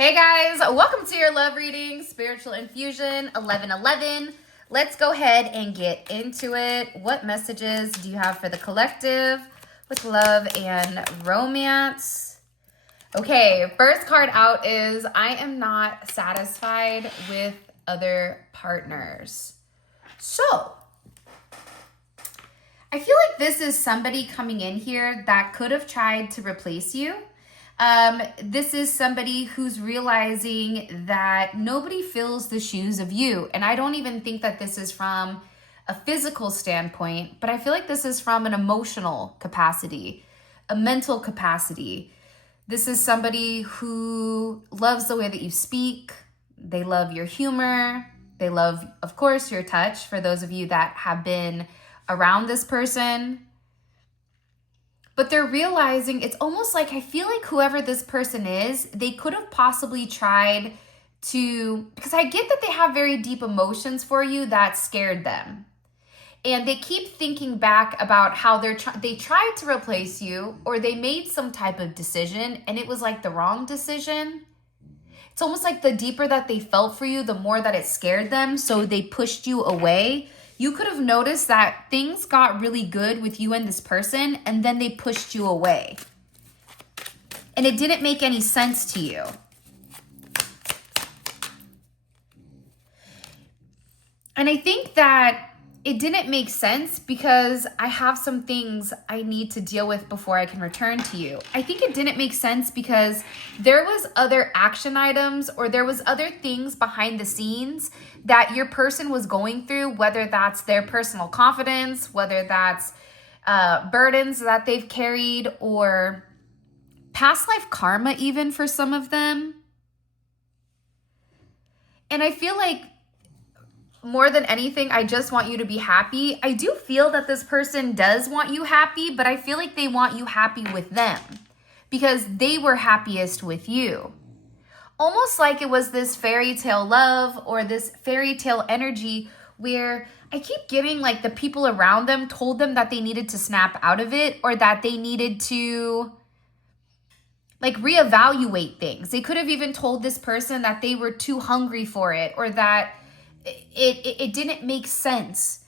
Hey guys, welcome to your love reading, Spiritual Infusion 1111. Let's go ahead and get into it. What messages do you have for the collective with love and romance? Okay, first card out is I am not satisfied with other partners. So, I feel like this is somebody coming in here that could have tried to replace you. This is somebody who's realizing that nobody fills the shoes of you. And I don't even think that this is from a physical standpoint, but I feel like this is from an emotional capacity, a mental capacity. This is somebody who loves the way that you speak. They love your humor. They love, of course, your touch, for those of you that have been around this person. But they're realizing it's almost like I feel like whoever this person is, they could have possibly tried to, because I get that they have very deep emotions for you that scared them. And they keep thinking back about how they tried to replace you, or they made some type of decision and it was like the wrong decision. It's almost like the deeper that they felt for you, the more that it scared them. So they pushed you away. You could have noticed that things got really good with you and this person, and then they pushed you away. And it didn't make any sense to you. And I think that it didn't make sense because I have some things I need to deal with before I can return to you. I think it didn't make sense because there was other action items, or there was other things behind the scenes that your person was going through, whether that's their personal confidence, whether that's burdens that they've carried, or past life karma even for some of them. And I feel like more than anything, I just want you to be happy. I do feel that this person does want you happy, but I feel like they want you happy with them because they were happiest with you. Almost like it was this fairy tale love or this fairy tale energy where I keep getting like the people around them told them that they needed to snap out of it, or that they needed to like reevaluate things. They could have even told this person that they were too hungry for it, or that it didn't make sense.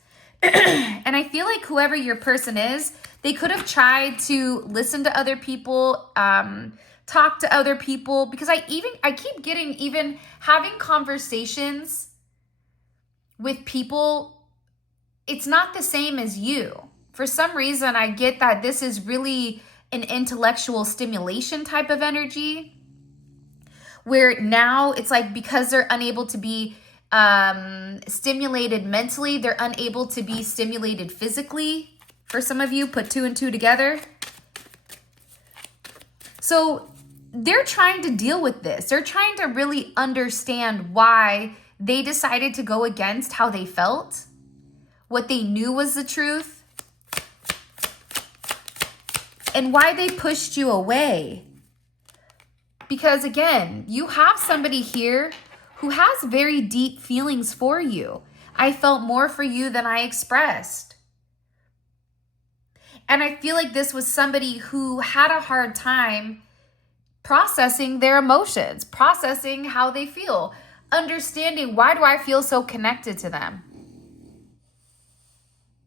And I feel like whoever your person is, they could have tried to listen to other people, talk to other people, because I keep getting even having conversations with people, it's not the same as you. For some reason, I get that this is really an intellectual stimulation type of energy, where now it's like because they're unable to be stimulated mentally, they're unable to be stimulated physically. For some of you, put two and two together. So they're trying to deal with this. They're trying to really understand why they decided to go against how they felt, what they knew was the truth, and why they pushed you away. Because again, you have somebody here who has very deep feelings for you. I felt more for you than I expressed. And I feel like this was somebody who had a hard time processing their emotions, processing how they feel, understanding, why do I feel so connected to them?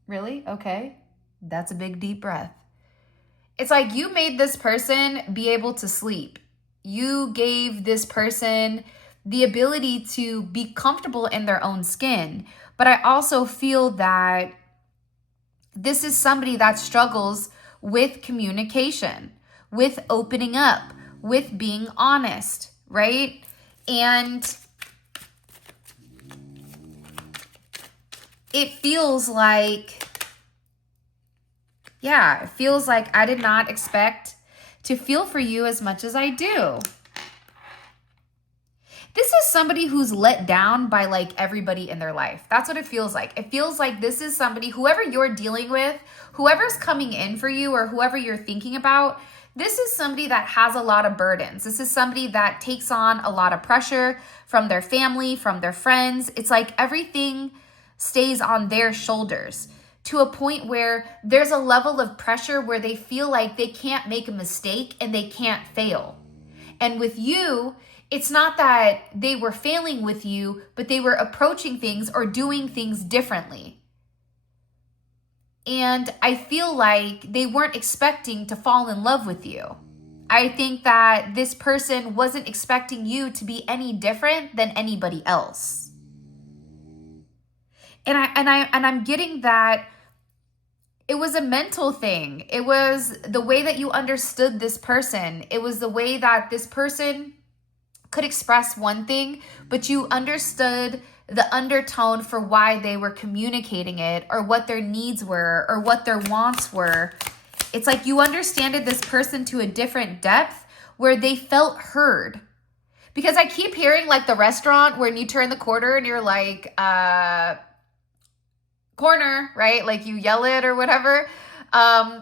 Really? Okay. That's a big deep breath. It's like you made this person be able to sleep. You gave this person the ability to be comfortable in their own skin. But I also feel that this is somebody that struggles with communication, with opening up, with being honest, right? And it feels like, I did not expect to feel for you as much as I do. This is somebody who's let down by like everybody in their life. That's what it feels like. It feels like this is somebody, whoever you're dealing with, whoever's coming in for you, or whoever you're thinking about, this is somebody that has a lot of burdens. This is somebody that takes on a lot of pressure from their family, from their friends. It's like everything stays on their shoulders to a point where there's a level of pressure where they feel like they can't make a mistake and they can't fail. And with you, it's not that they were failing with you, but they were approaching things or doing things differently. And I feel like they weren't expecting to fall in love with you. I think that this person wasn't expecting you to be any different than anybody else. And I'm getting that it was a mental thing. It was the way that you understood this person. It was the way that this person could express one thing, but you understood the undertone for why they were communicating it, or what their needs were, or what their wants were. It's like you understood this person to a different depth where they felt heard. Because I keep hearing like the restaurant when you turn the corner and you're like, corner, right? Like you yell it or whatever.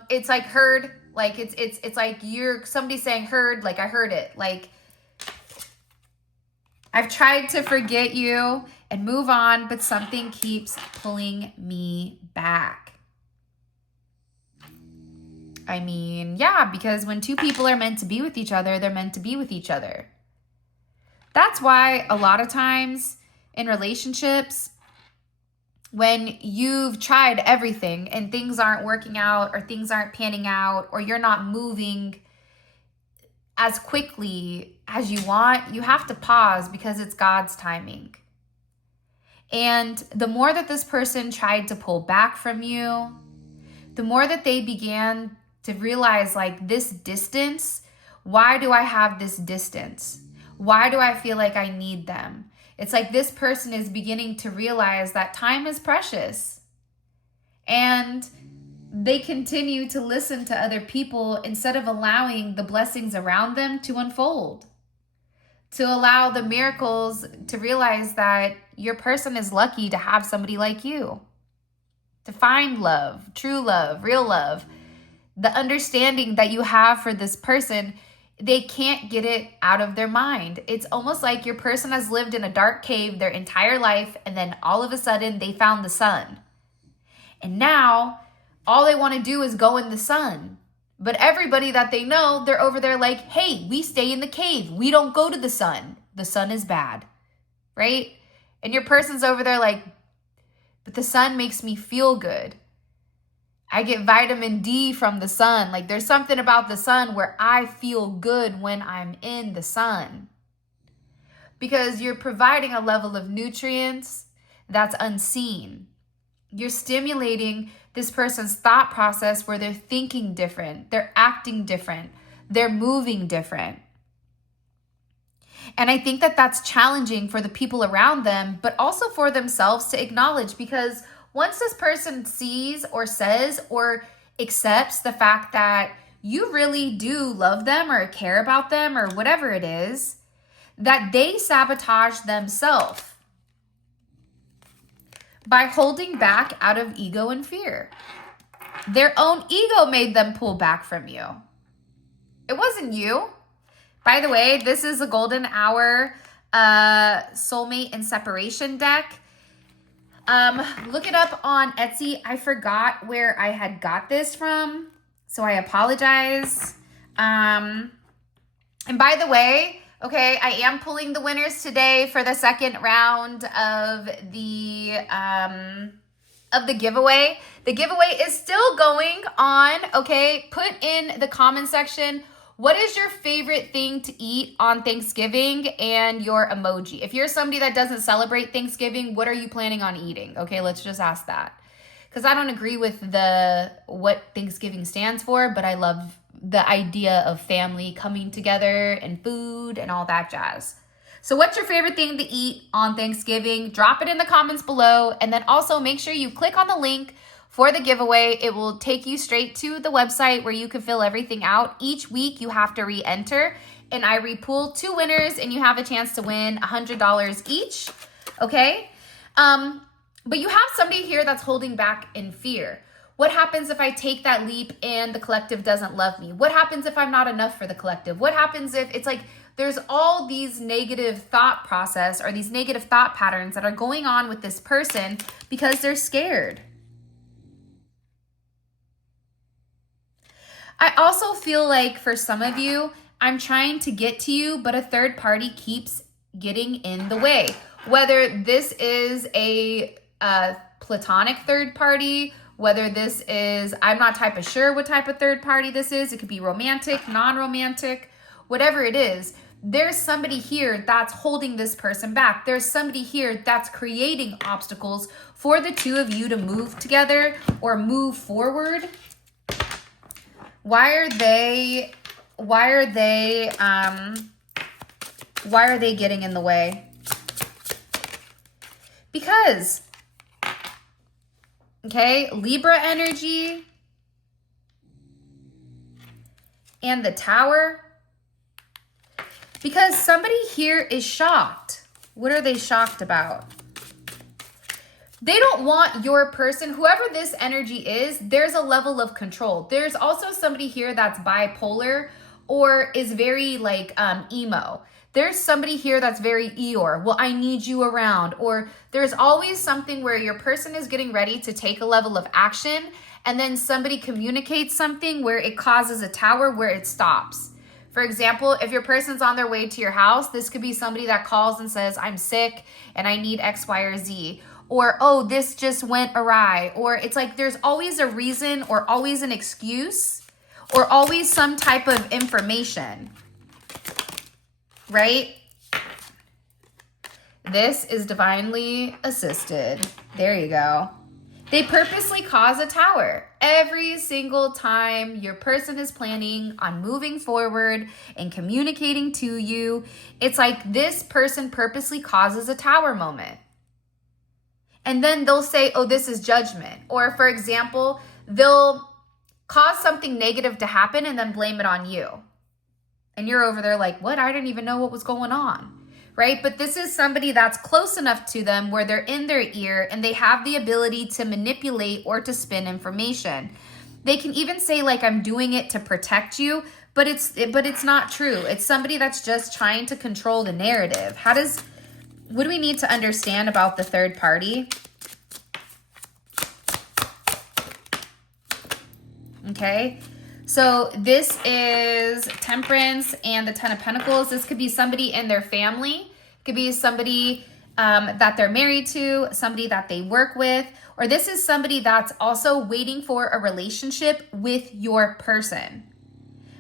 It's like heard, like it's like you're somebody saying heard, like I heard it. Like I've tried to forget you and move on, but something keeps pulling me back. I mean, yeah, because when two people are meant to be with each other, they're meant to be with each other. That's why a lot of times in relationships, when you've tried everything and things aren't working out or things aren't panning out or you're not moving as quickly as you want, you have to pause because it's God's timing. And the more that this person tried to pull back from you, the more that they began to realize like this distance, why do I have this distance? Why do I feel like I need them? It's like this person is beginning to realize that time is precious. And they continue to listen to other people instead of allowing the blessings around them to unfold. To allow the miracles to realize that your person is lucky to have somebody like you. To find love, true love, real love. The understanding that you have for this person, they can't get it out of their mind. It's almost like your person has lived in a dark cave their entire life, and then all of a sudden they found the sun. And now all they want to do is go in the sun. But everybody that they know, they're over there like, hey, we stay in the cave. We don't go to the sun. The sun is bad, right? And your person's over there like, but the sun makes me feel good. I get vitamin D from the sun. Like there's something about the sun where I feel good when I'm in the sun. Because you're providing a level of nutrients that's unseen. You're stimulating this person's thought process where they're thinking different, they're acting different, they're moving different. And I think that that's challenging for the people around them, but also for themselves to acknowledge, because once this person sees or says or accepts the fact that you really do love them or care about them or whatever it is, that they sabotage themselves by holding back out of ego and fear. Their own ego made them pull back from you. It wasn't you. By the way, this is a golden hour soulmate and separation deck. Look it up on Etsy. I forgot where I had got this from, so I apologize. And by the way, okay, I am pulling the winners today for the second round of the giveaway. The giveaway is still going on, okay? Put in the comment section, what is your favorite thing to eat on Thanksgiving, and your emoji. If you're somebody that doesn't celebrate Thanksgiving, what are you planning on eating? Okay, let's just ask that. Because I don't agree with what Thanksgiving stands for, but I love the idea of family coming together and food and all that jazz. So what's your favorite thing to eat on Thanksgiving? Drop it in the comments below. And then also make sure you click on the link for the giveaway. It will take you straight to the website where you can fill everything out. Each week you have to re-enter, and I repool 2 winners, and you have a chance to win $100 each, okay? But you have somebody here that's holding back in fear. What happens if I take that leap and the collective doesn't love me? What happens if I'm not enough for the collective? What happens if it's like there's all these negative thought process or these negative thought patterns that are going on with this person because they're scared. I also feel like for some of you, I'm trying to get to you, but a third party keeps getting in the way. Whether this is a platonic third party, whether this is, I'm not type of sure what type of third party this is. It could be romantic, non-romantic, whatever it is. There's somebody here that's holding this person back. There's somebody here that's creating obstacles for the two of you to move together or move forward. Why are they getting in the way? Because, okay, Libra energy and the Tower. Because somebody here is shocked. What are they shocked about? They don't want your person, whoever this energy is, there's a level of control. There's also somebody here that's bipolar or is very like emo. There's somebody here that's very Eeyore. Well, I need you around. Or there's always something where your person is getting ready to take a level of action and then somebody communicates something where it causes a Tower where it stops. For example, if your person's on their way to your house, this could be somebody that calls and says, I'm sick and I need X, Y, or Z. Or, oh, this just went awry. Or it's like there's always a reason or always an excuse or always some type of information, right? This is divinely assisted. There you go. They purposely cause a Tower. Every single time your person is planning on moving forward and communicating to you, it's like this person purposely causes a Tower moment. And then they'll say, oh, this is judgment. Or for example, they'll cause something negative to happen and then blame it on you. And you're over there like, what? I didn't even know what was going on. Right? But this is somebody that's close enough to them where they're in their ear and they have the ability to manipulate or to spin information. They can even say like, I'm doing it to protect you, but it's not true. It's somebody that's just trying to control the narrative. What do we need to understand about the third party? Okay. So this is Temperance and the Ten of Pentacles. This could be somebody in their family. It could be somebody that they're married to, somebody that they work with, or this is somebody that's also waiting for a relationship with your person.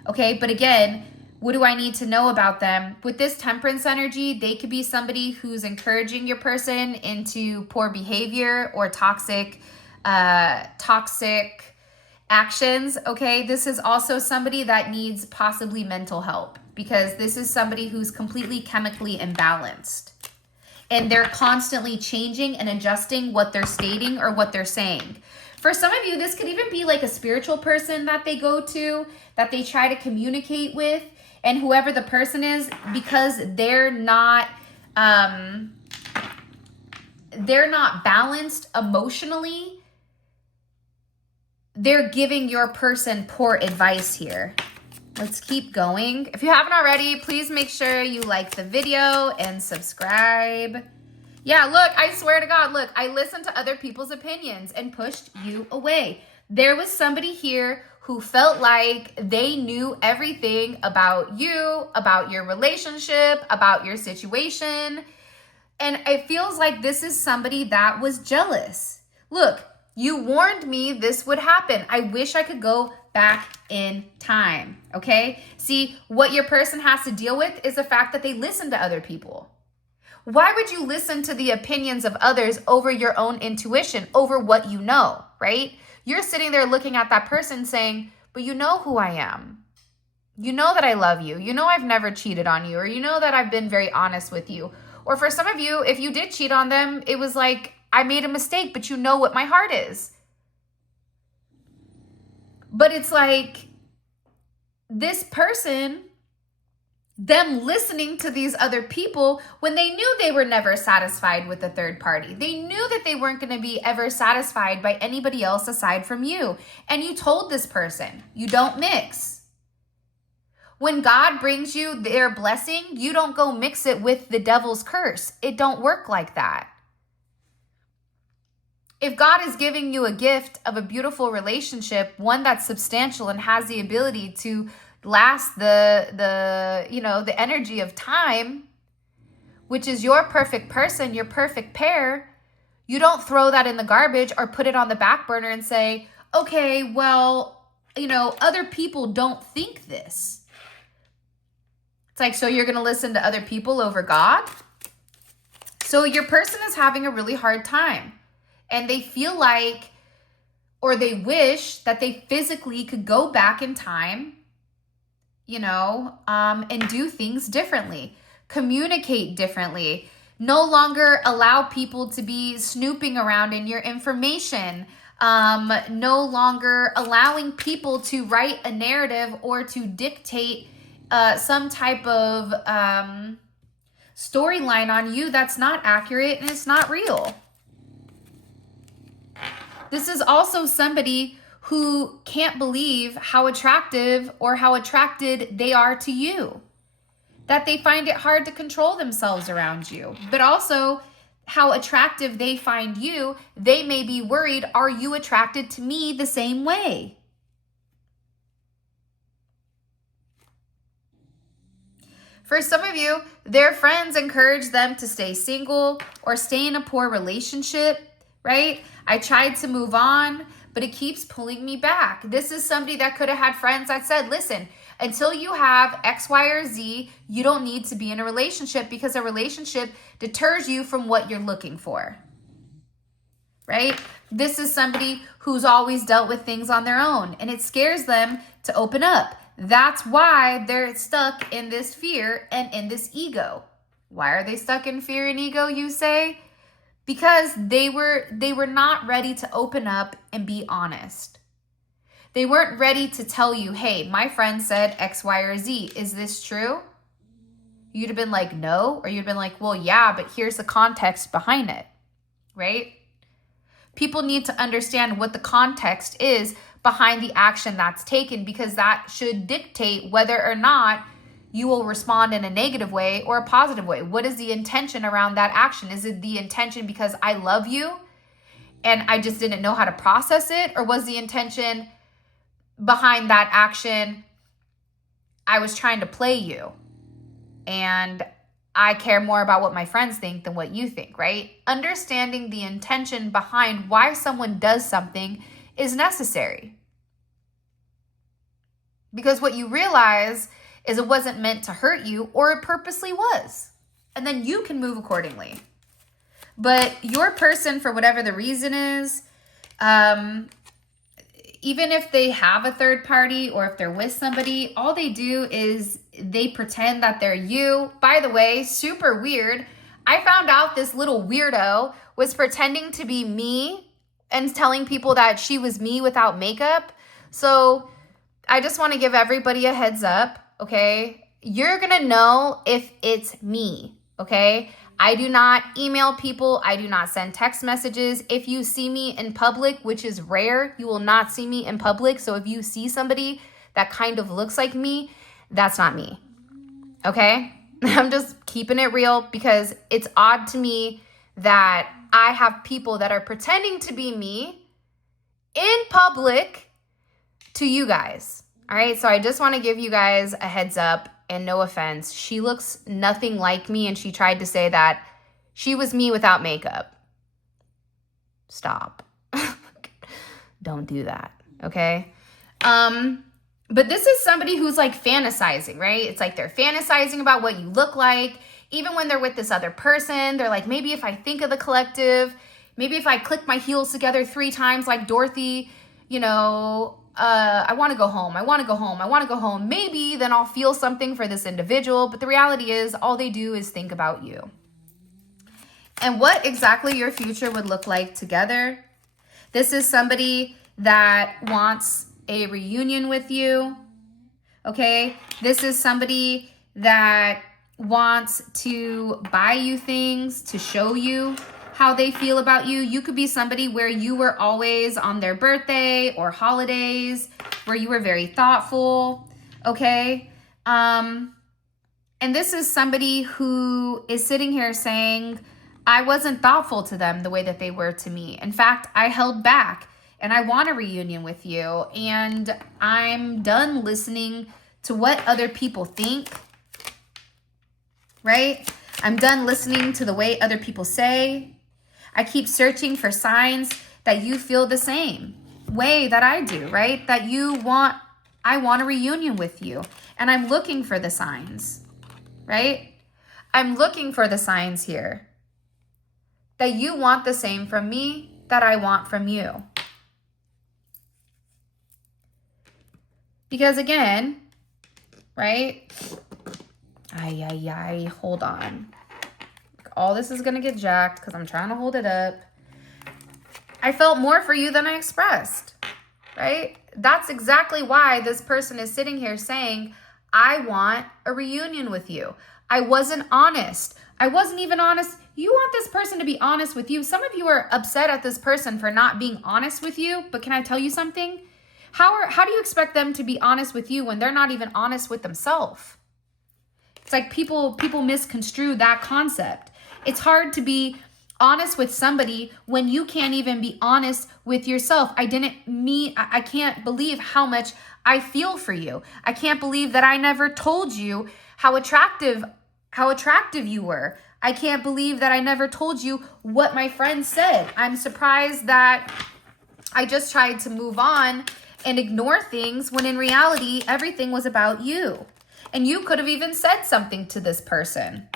Okay, but again, what do I need to know about them? With this Temperance energy, they could be somebody who's encouraging your person into poor behavior or toxic actions, okay? This is also somebody that needs possibly mental help because this is somebody who's completely chemically imbalanced. And they're constantly changing and adjusting what they're stating or what they're saying. For some of you, this could even be like a spiritual person that they go to, that they try to communicate with, and whoever the person is, because they're not balanced emotionally, they're giving your person poor advice here. Let's keep going. If you haven't already, please make sure you like the video and subscribe. Yeah, look, I swear to God, look, I listened to other people's opinions and pushed you away. There was somebody here who felt like they knew everything about you, about your relationship, about your situation. And it feels like this is somebody that was jealous. Look, you warned me this would happen. I wish I could go back in time, okay? See, what your person has to deal with is the fact that they listen to other people. Why would you listen to the opinions of others over your own intuition, over what you know, right? You're sitting there looking at that person saying, but you know who I am. You know that I love you. You know I've never cheated on you, or you know that I've been very honest with you. Or for some of you, if you did cheat on them, it was like, I made a mistake, but you know what my heart is. But it's like this person, them listening to these other people when they knew they were never satisfied with the third party. They knew that they weren't going to be ever satisfied by anybody else aside from you. And you told this person, you don't mix. When God brings you their blessing, you don't go mix it with the devil's curse. It don't work like that. If God is giving you a gift of a beautiful relationship, one that's substantial and has the ability to, last the energy of time, which is your perfect person, your perfect pair, you don't throw that in the garbage or put it on the back burner and say, okay, well, other people don't think this. It's like, so you're going to listen to other people over God? So your person is having a really hard time, and they feel like, or they wish that they physically could go back in time, and do things differently, communicate differently, no longer allow people to be snooping around in your information, no longer allowing people to write a narrative or to dictate some type of storyline on you that's not accurate and it's not real. This is also somebody who can't believe how attractive or how attracted they are to you, that they find it hard to control themselves around you, but also how attractive they find you. They may be worried, are you attracted to me the same way? For some of you, their friends encourage them to stay single or stay in a poor relationship, right? I tried to move on, but it keeps pulling me back. This is somebody that could have had friends that said, listen, until you have X, Y, or Z, you don't need to be in a relationship, because a relationship deters you from what you're looking for, right? This is somebody who's always dealt with things on their own, and it scares them to open up. That's why they're stuck in this fear and in this ego. Why are they stuck in fear and ego, you say? Because they were not ready to open up and be honest. They weren't ready to tell you, hey, my friend said X, Y, or Z. Is this true? You'd have been like, no. Or you'd have been like, well, yeah, but here's the context behind it, right? People need to understand what the context is behind the action that's taken, because that should dictate whether or not you will respond in a negative way or a positive way. What is the intention around that action? Is it the intention because I love you and I just didn't know how to process it? Or was the intention behind that action, I was trying to play you and I care more about what my friends think than what you think, right? Understanding the intention behind why someone does something is necessary. Because what you realize is it wasn't meant to hurt you, or it purposely was. And then you can move accordingly. But your person, for whatever the reason is, even if they have a third party or if they're with somebody, all they do is they pretend that they're you. By the way, super weird. I found out this little weirdo was pretending to be me and telling people that she was me without makeup. So I just want to give everybody a heads up, okay? You're going to know if it's me, okay? I do not email people. I do not send text messages. If you see me in public, which is rare, you will not see me in public. So if you see somebody that kind of looks like me, that's not me, okay? I'm just keeping it real, because it's odd to me that I have people that are pretending to be me in public to you guys. All right, so I just want to give you guys a heads up, and no offense. She looks nothing like me, and she tried to say that she was me without makeup. Stop. Don't do that, okay? But this is somebody who's like fantasizing, right? It's like they're fantasizing about what you look like. Even when they're with this other person, they're like, maybe if I think of the collective, maybe if I click my heels together 3 times like Dorothy, I want to go home. I want to go home. I want to go home. Maybe then I'll feel something for this individual. But the reality is all they do is think about you. And what exactly your future would look like together. This is somebody that wants a reunion with you. Okay. This is somebody that wants to buy you things to show you how they feel about you. You could be somebody where you were always on their birthday or holidays, where you were very thoughtful, okay? And this is somebody who is sitting here saying, I wasn't thoughtful to them the way that they were to me. In fact, I held back, and I want a reunion with you, and I'm done listening to what other people think, right? I'm done listening to the way other people say. I keep searching for signs that you feel the same way that I do, right? That I want a reunion with you. And I'm looking for the signs, right? I'm looking for the signs here that you want the same from me that I want from you. Because again, right? Hold on. All this is going to get jacked because I'm trying to hold it up. I felt more for you than I expressed, right? That's exactly why this person is sitting here saying, I want a reunion with you. I wasn't honest. I wasn't even honest. You want this person to be honest with you. Some of you are upset at this person for not being honest with you, but can I tell you something? How do you expect them to be honest with you when they're not even honest with themselves? It's like people misconstrue that concept. It's hard to be honest with somebody when you can't even be honest with yourself. I can't believe how much I feel for you. I can't believe that I never told you how attractive you were. I can't believe that I never told you what my friend said. I'm surprised that I just tried to move on and ignore things when in reality, everything was about you. And you could have even said something to this person.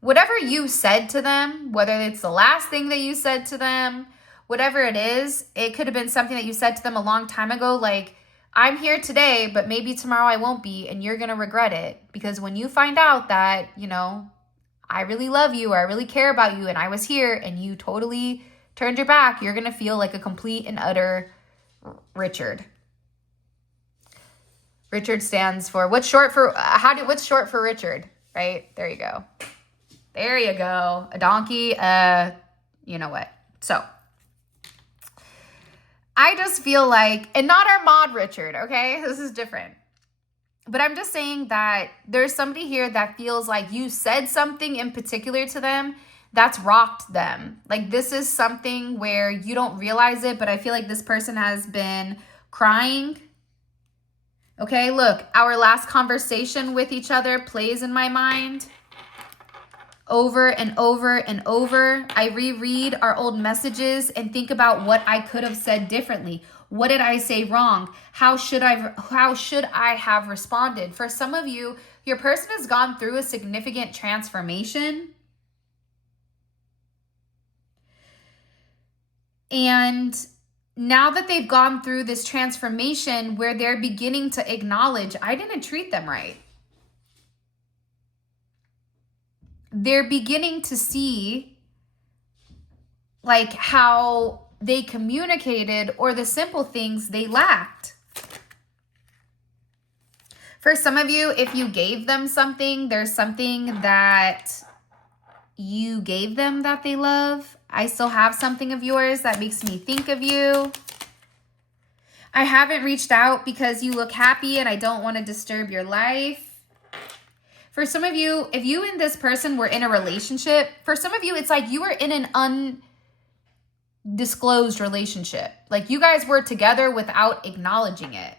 Whatever you said to them, whether it's the last thing that you said to them, whatever it is, it could have been something that you said to them a long time ago, like, I'm here today, but maybe tomorrow I won't be, and you're going to regret it. Because when you find out that, I really love you, or I really care about you, and I was here, and you totally turned your back, you're going to feel like a complete and utter Richard. Richard stands for, what's short for Richard, right? There you go. There you go. A donkey, you know what. So, I just feel like, and not our mod Richard, okay? This is different. But I'm just saying that there's somebody here that feels like you said something in particular to them that's rocked them. Like this is something where you don't realize it, but I feel like this person has been crying. Okay, look, our last conversation with each other plays in my mind. Over and over and over, I reread our old messages and think about what I could have said differently. What did I say wrong? How should I have responded? For some of you, your person has gone through a significant transformation. And now that they've gone through this transformation where they're beginning to acknowledge, I didn't treat them right. They're beginning to see like how they communicated or the simple things they lacked. For some of you, if you gave them something, there's something that you gave them that they love. I still have something of yours that makes me think of you. I haven't reached out because you look happy and I don't want to disturb your life. For some of you, if you and this person were in a relationship, for some of you, it's like you were in an undisclosed relationship. Like you guys were together without acknowledging it.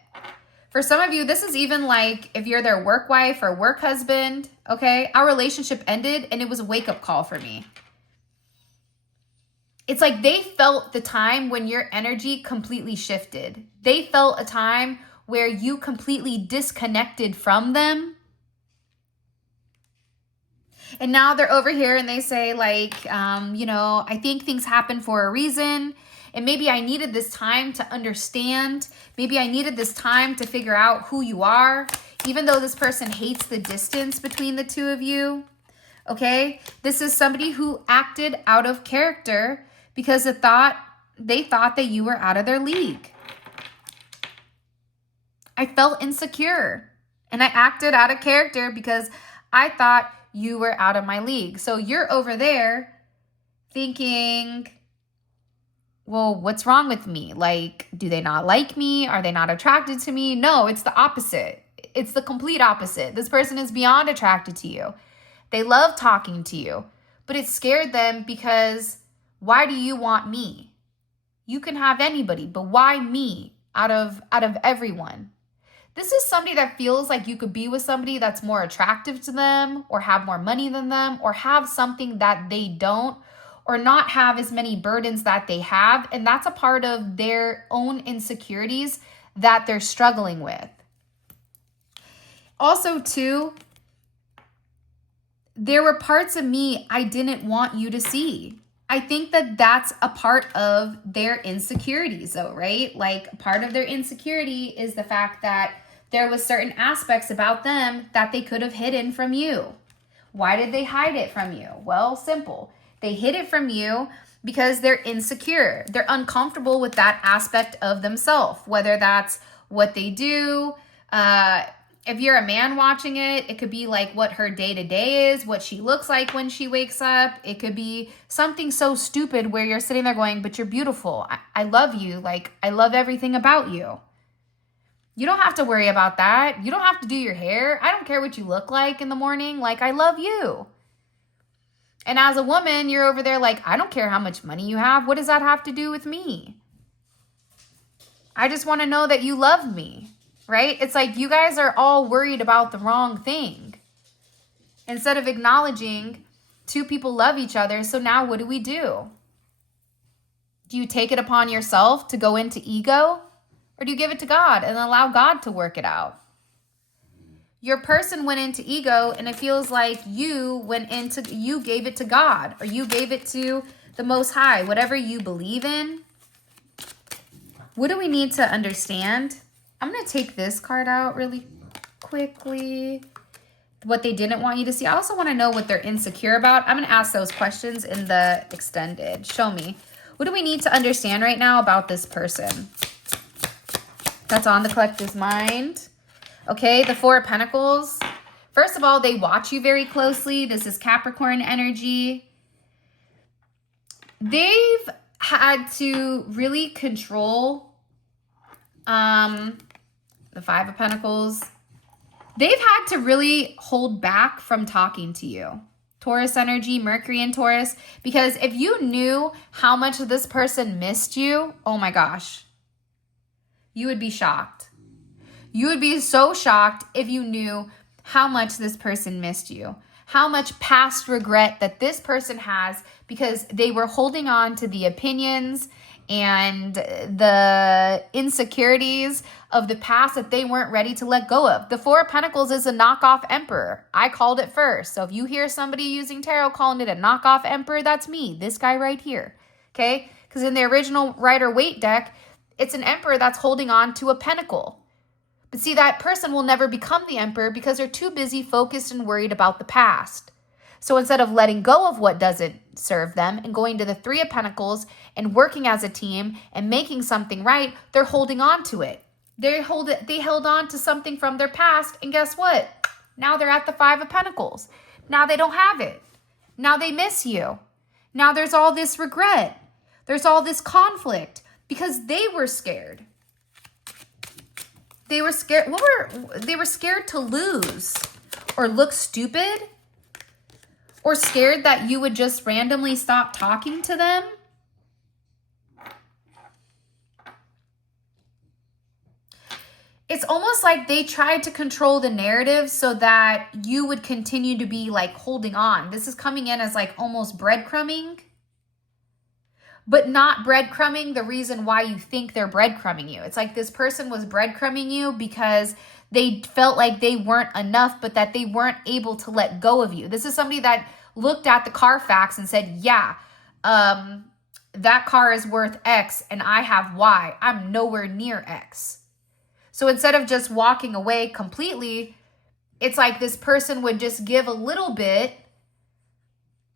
For some of you, this is even like if you're their work wife or work husband, okay? Our relationship ended and it was a wake-up call for me. It's like they felt the time when your energy completely shifted. They felt a time where you completely disconnected from them. And now they're over here and they say like, I think things happen for a reason. And maybe I needed this time to understand. Maybe I needed this time to figure out who you are, even though this person hates the distance between the two of you. Okay? This is somebody who acted out of character because they thought that you were out of their league. I felt insecure and I acted out of character because I thought you were out of my league. So you're over there thinking, well, what's wrong with me? Like, do they not like me? Are they not attracted to me? No, it's the opposite. It's the complete opposite. This person is beyond attracted to you. They love talking to you, but it scared them because why do you want me? You can have anybody, but why me? out of everyone. This is somebody that feels like you could be with somebody that's more attractive to them, or have more money than them, or have something that they don't, or not have as many burdens that they have. And that's a part of their own insecurities that they're struggling with. Also, too, there were parts of me I didn't want you to see. I think that that's a part of their insecurities, though, right? Like, part of their insecurity is the fact that there was certain aspects about them that they could have hidden from you. Why did they hide it from you? Well, simple. They hid it from you because they're insecure. They're uncomfortable with that aspect of themselves, whether that's what they do. If you're a man watching it, it could be like what her day-to-day is, what she looks like when she wakes up. It could be something so stupid where you're sitting there going, but you're beautiful. I love you. Like, I love everything about you. You don't have to worry about that. You don't have to do your hair. I don't care what you look like in the morning. Like, I love you. And as a woman, you're over there like, I don't care how much money you have. What does that have to do with me? I just want to know that you love me, right? It's like you guys are all worried about the wrong thing. Instead of acknowledging two people love each other. So now what do? Do you take it upon yourself to go into ego? Or do you give it to God and allow God to work it out? Your person went into ego, and it feels like you gave it to God, or you gave it to the Most High, whatever you believe in. What do we need to understand? I'm going to take this card out really quickly. What they didn't want you to see. I also want to know what they're insecure about. I'm going to ask those questions in the extended. Show me. What do we need to understand right now about this person that's on the collective's mind? Okay, the Four of Pentacles. First of all, they watch you very closely. This is Capricorn energy. They've had to really control the Five of Pentacles. They've had to really hold back from talking to you. Taurus energy, Mercury in Taurus. Because if you knew how much this person missed you, oh my gosh, you would be shocked. You would be so shocked if you knew how much this person missed you. How much past regret that this person has because they were holding on to the opinions and the insecurities of the past that they weren't ready to let go of. The Four of Pentacles is a knockoff emperor. I called it first. So if you hear somebody using tarot calling it a knockoff emperor, that's me, this guy right here. Okay? Because in the original Rider-Waite deck, it's an emperor that's holding on to a pentacle. But see, that person will never become the emperor because they're too busy focused and worried about the past. So instead of letting go of what doesn't serve them and going to the Three of Pentacles and working as a team and making something right, they're holding on to it. They held on to something from their past, and guess what? Now they're at the Five of Pentacles. Now they don't have it. Now they miss you. Now there's all this regret. There's all this conflict because they were scared. They were scared. They were scared to lose or look stupid, or scared that you would just randomly stop talking to them. It's almost like they tried to control the narrative so that you would continue to be like holding on. This is coming in as like almost breadcrumbing, but not breadcrumbing the reason why you think they're breadcrumbing you. It's like this person was breadcrumbing you because they felt like they weren't enough, but that they weren't able to let go of you. This is somebody that looked at the Carfax and said, yeah, that car is worth X and I have Y. I'm nowhere near X. So instead of just walking away completely, it's like this person would just give a little bit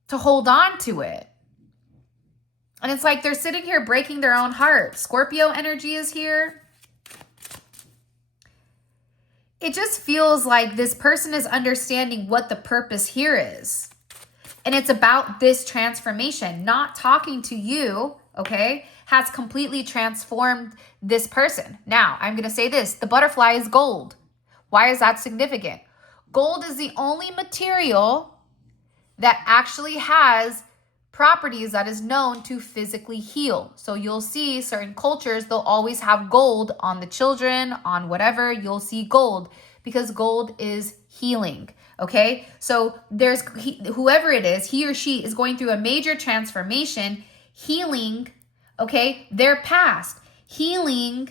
to hold on to it. And it's like they're sitting here breaking their own heart. Scorpio energy is here. It just feels like this person is understanding what the purpose here is. And it's about this transformation. Not talking to you, okay, has completely transformed this person. Now, I'm going to say this. The butterfly is gold. Why is that significant? Gold is the only material that actually has properties that is known to physically heal. So you'll see certain cultures, they'll always have gold on the children, on whatever, you'll see gold because gold is healing. Okay, so there's whoever it is, he or she is going through a major transformation, healing, okay, their past, healing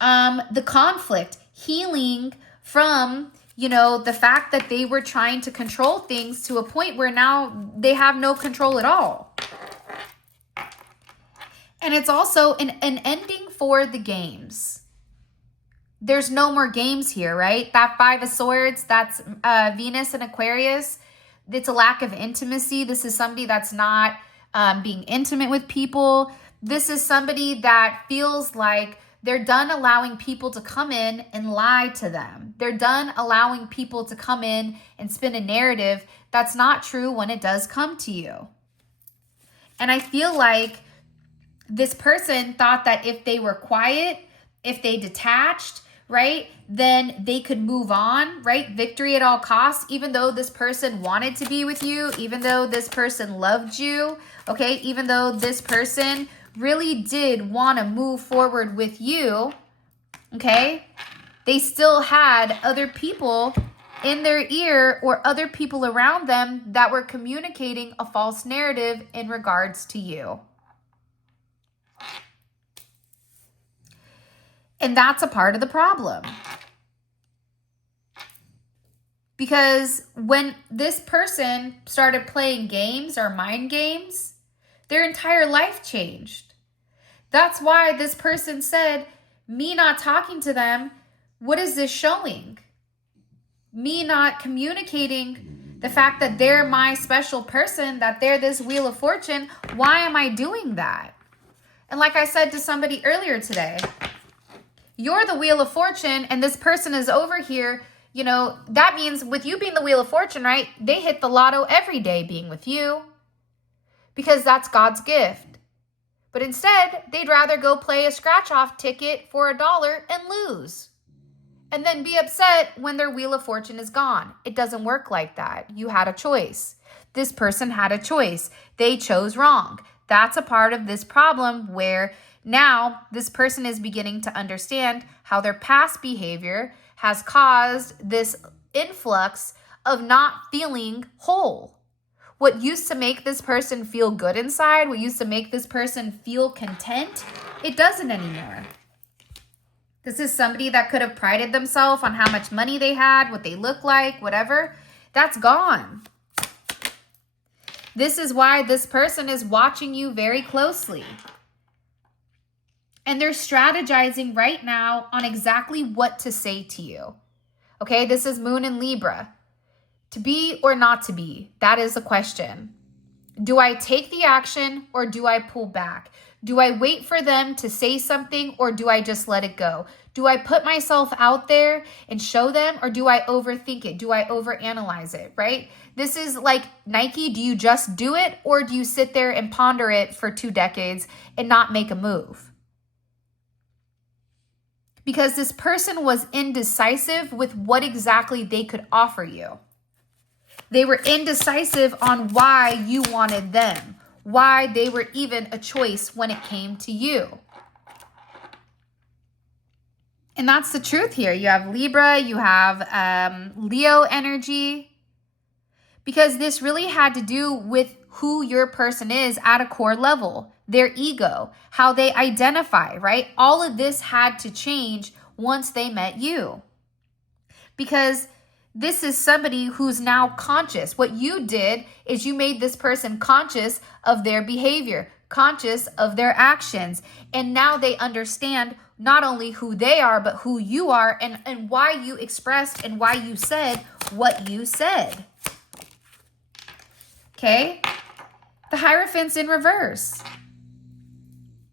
the conflict, healing from, you know, the fact that they were trying to control things to a point where now they have no control at all. And it's also an ending for the games. There's no more games here, right? That Five of Swords, that's Venus and Aquarius. It's a lack of intimacy. This is somebody that's not being intimate with people. This is somebody that feels like they're done allowing people to come in and lie to them. They're done allowing people to come in and spin a narrative that's not true when it does come to you. And I feel like this person thought that if they were quiet, if they detached, right, then they could move on, right? Victory at all costs, even though this person wanted to be with you, even though this person loved you, okay, even though this person really did want to move forward with you, okay, they still had other people in their ear or other people around them that were communicating a false narrative in regards to you. And that's a part of the problem. Because when this person started playing games or mind games, their entire life changed. That's why this person said, me not talking to them, what is this showing? Me not communicating the fact that they're my special person, that they're this Wheel of Fortune, why am I doing that? And like I said to somebody earlier today, you're the Wheel of Fortune and this person is over here, you know, that means with you being the Wheel of Fortune, right? They hit the lotto every day being with you because that's God's gift. But instead, they'd rather go play a scratch-off ticket for $1 and lose. And then be upset when their Wheel of Fortune is gone. It doesn't work like that. You had a choice. This person had a choice. They chose wrong. That's a part of this problem where now this person is beginning to understand how their past behavior has caused this influx of not feeling whole. What used to make this person feel good inside, what used to make this person feel content, it doesn't anymore. This is somebody that could have prided themselves on how much money they had, what they look like, whatever. That's gone. This is why this person is watching you very closely. And they're strategizing right now on exactly what to say to you. Okay, this is Moon in Libra. To be or not to be, that is the question. Do I take the action or do I pull back? Do I wait for them to say something or do I just let it go? Do I put myself out there and show them or do I overthink it? Do I overanalyze it, right? This is like Nike. Do you just do it or do you sit there and ponder it for 2 decades and not make a move? Because this person was indecisive with what exactly they could offer you. They were indecisive on why you wanted them, why they were even a choice when it came to you. And that's the truth here. You have Libra, you have Leo energy, because this really had to do with who your person is at a core level, their ego, how they identify, right? All of this had to change once they met you. Because this is somebody who's now conscious. What you did is you made this person conscious of their behavior, conscious of their actions. And now they understand not only who they are, but who you are and why you expressed and why you said what you said. Okay? The Hierophant's in reverse.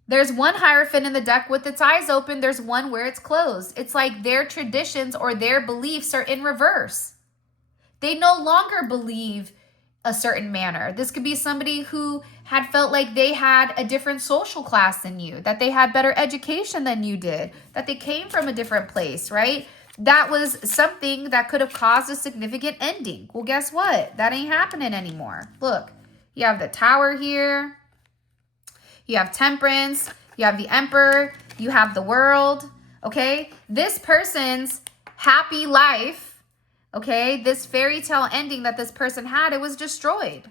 There's one Hierophant in the deck with its eyes open. There's one where it's closed. It's like their traditions or their beliefs are in reverse. They no longer believe a certain manner. This could be somebody who had felt like they had a different social class than you, that they had better education than you did, that they came from a different place, right? That was something that could have caused a significant ending. Well, guess what? That ain't happening anymore. Look, You have the Tower here. You have Temperance. You have the Emperor. You have the World. Okay? This person's happy life, okay, this fairy tale ending that this person had, it was destroyed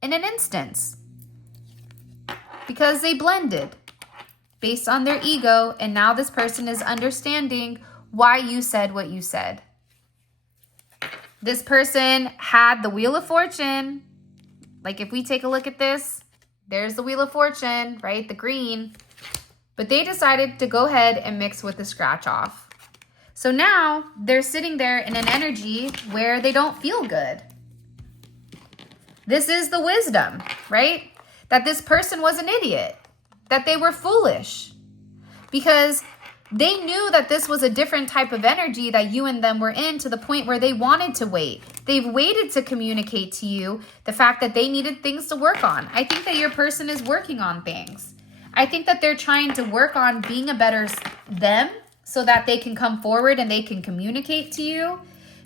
in an instance because they blended based on their ego, and now this person is understanding why you said what you said. This person had the Wheel of Fortune. Like if we take a look at this, there's the Wheel of Fortune, right? The green. But they decided to go ahead and mix with the scratch off. So now they're sitting there in an energy where they don't feel good. This is the wisdom, right? That this person was an idiot, that they were foolish because they knew that this was a different type of energy that you and them were in, to the point where they wanted to wait. They've waited to communicate to you the fact that they needed things to work on. I think that your person is working on things. I think that they're trying to work on being a better them so that they can come forward and they can communicate to you.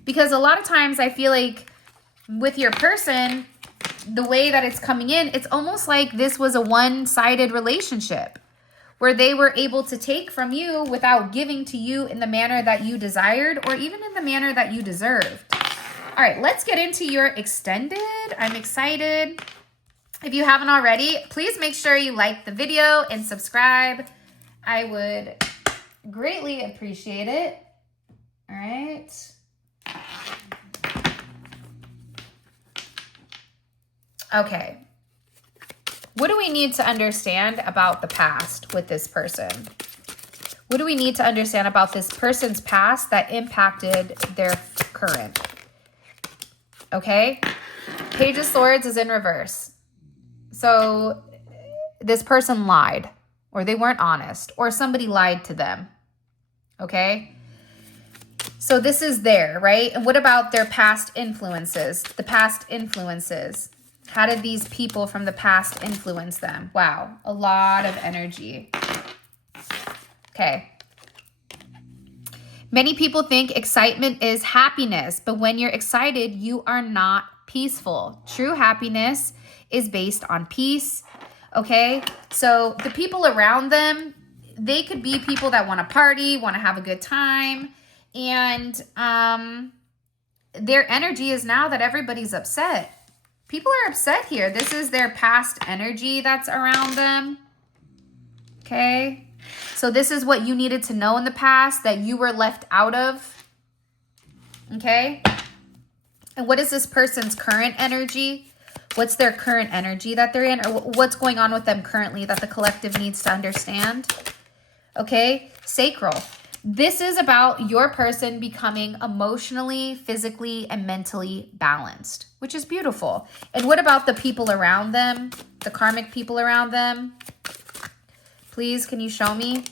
Because a lot of times I feel like with your person, the way that it's coming in, it's almost like this was a one-sided relationship where they were able to take from you without giving to you in the manner that you desired or even in the manner that you deserved. All right, let's get into your extended. I'm excited. If you haven't already, please make sure you like the video and subscribe. I would greatly appreciate it. All right. Okay. What do we need to understand about the past with this person? What do we need to understand about this person's past that impacted their current? Okay. Page of Swords is in reverse. So this person lied, or they weren't honest, or somebody lied to them. Okay. So this is there, right? And what about their past influences? The past influences. How did these people from the past influence them? Wow, a lot of energy. Okay. Many people think excitement is happiness, but when you're excited, you are not peaceful. True happiness is based on peace, okay? So the people around them, they could be people that want to party, want to have a good time, and their energy is now that everybody's upset. People are upset here. This is their past energy that's around them. Okay. So this is what you needed to know in the past that you were left out of. Okay. And what is this person's current energy? What's their current energy that they're in? Or what's going on with them currently that the collective needs to understand? Okay. Sacral. This is about your person becoming emotionally, physically, and mentally balanced, which is beautiful. And what about the people around them, the karmic people around them? Please, can you show me?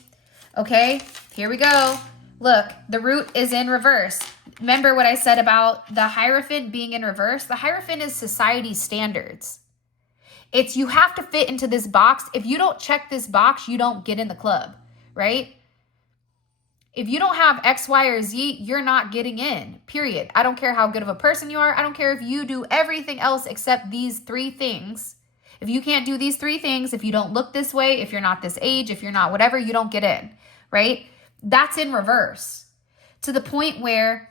Okay, here we go. Look, the root is in reverse. Remember what I said about the Hierophant being in reverse? The Hierophant is society standards. It's you have to fit into this box. If you don't check this box, you don't get in the club, right? If you don't have X, Y, or Z, you're not getting in, period. I don't care how good of a person you are. I don't care if you do everything else except these three things. If you can't do these three things, if you don't look this way, if you're not this age, if you're not whatever, you don't get in, right? That's in reverse to the point where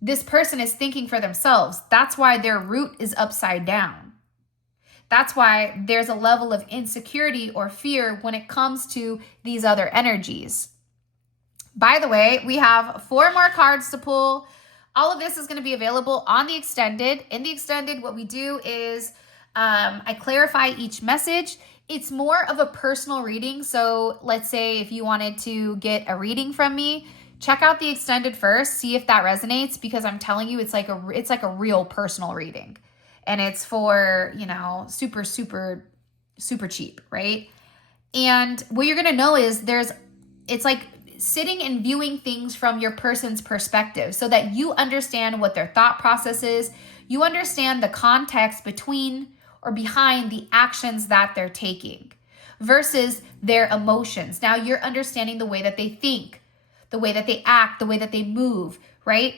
this person is thinking for themselves. That's why their root is upside down. That's why there's a level of insecurity or fear when it comes to these other energies. By the way, we have 4 more cards to pull. All of this is going to be available on the extended. In the extended, what we do is I clarify each message. It's more of a personal reading. So let's say if you wanted to get a reading from me, check out the extended first, see if that resonates, because I'm telling you, it's like a real personal reading. And it's for, you know, super, super, super cheap, right? And what you're going to know is it's like sitting and viewing things from your person's perspective so that you understand what their thought process is. You understand the context between or behind the actions that they're taking versus their emotions. Now you're understanding the way that they think, the way that they act, the way that they move, right?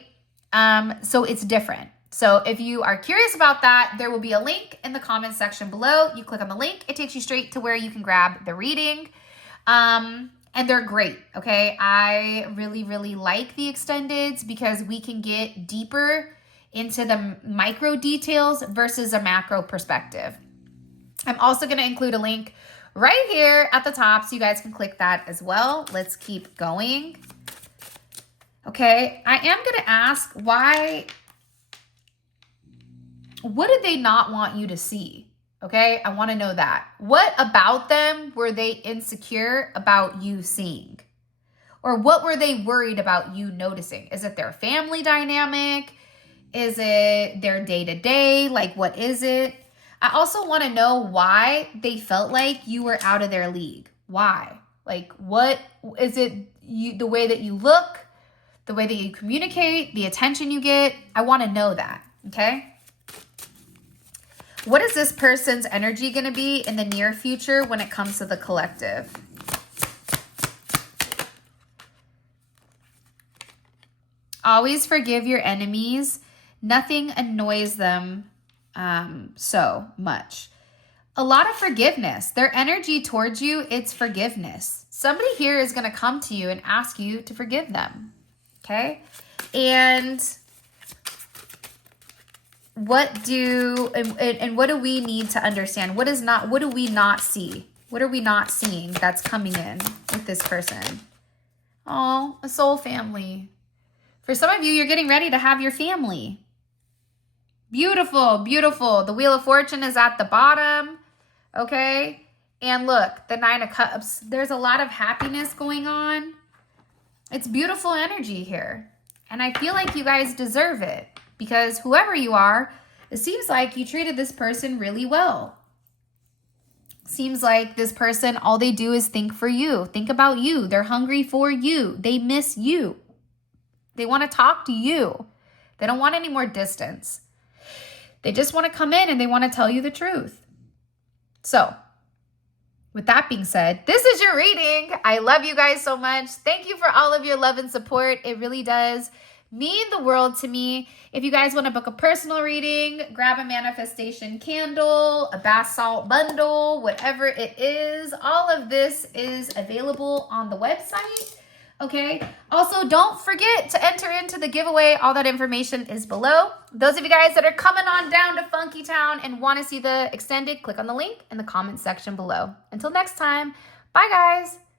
So it's different. So if you are curious about that, there will be a link in the comment section below. You click on the link, it takes you straight to where you can grab the reading. And they're great, okay? I really, really like the extendeds because we can get deeper into the micro details versus a macro perspective. I'm also gonna include a link right here at the top so you guys can click that as well. Let's keep going. Okay, I am gonna ask what did they not want you to see? Okay, I want to know that. What about them were they insecure about you seeing? Or what were they worried about you noticing? Is it their family dynamic? Is it their day-to-day? Like, what is it? I also want to know why they felt like you were out of their league. Why? Like, what is it? The way that you look, the way that you communicate, the attention you get? I want to know that, okay? What is this person's energy going to be in the near future when it comes to the collective? Always forgive your enemies. Nothing annoys them so much. A lot of forgiveness. Their energy towards you, it's forgiveness. Somebody here is going to come to you and ask you to forgive them. Okay? And what do we need to understand? What do we not see? What are we not seeing that's coming in with this person? Oh, a soul family. For some of you, you're getting ready to have your family. Beautiful, beautiful. The Wheel of Fortune is at the bottom, okay? And look, the Nine of Cups. There's a lot of happiness going on. It's beautiful energy here. And I feel like you guys deserve it. Because whoever you are, it seems like you treated this person really well. Seems like this person, all they do is think for you. Think about you. They're hungry for you. They miss you. They want to talk to you. They don't want any more distance. They just want to come in and they want to tell you the truth. So, with that being said, this is your reading. I love you guys so much. Thank you for all of your love and support. It really does mean the world to me. If you guys want to book a personal reading, grab a manifestation candle, a bath salt bundle, whatever it is, all of this is available on the website. Okay. Also, don't forget to enter into the giveaway. All that information is below. Those of you guys that are coming on down to Funky Town and want to see the extended, click on the link in the comment section below. Until next time, bye guys.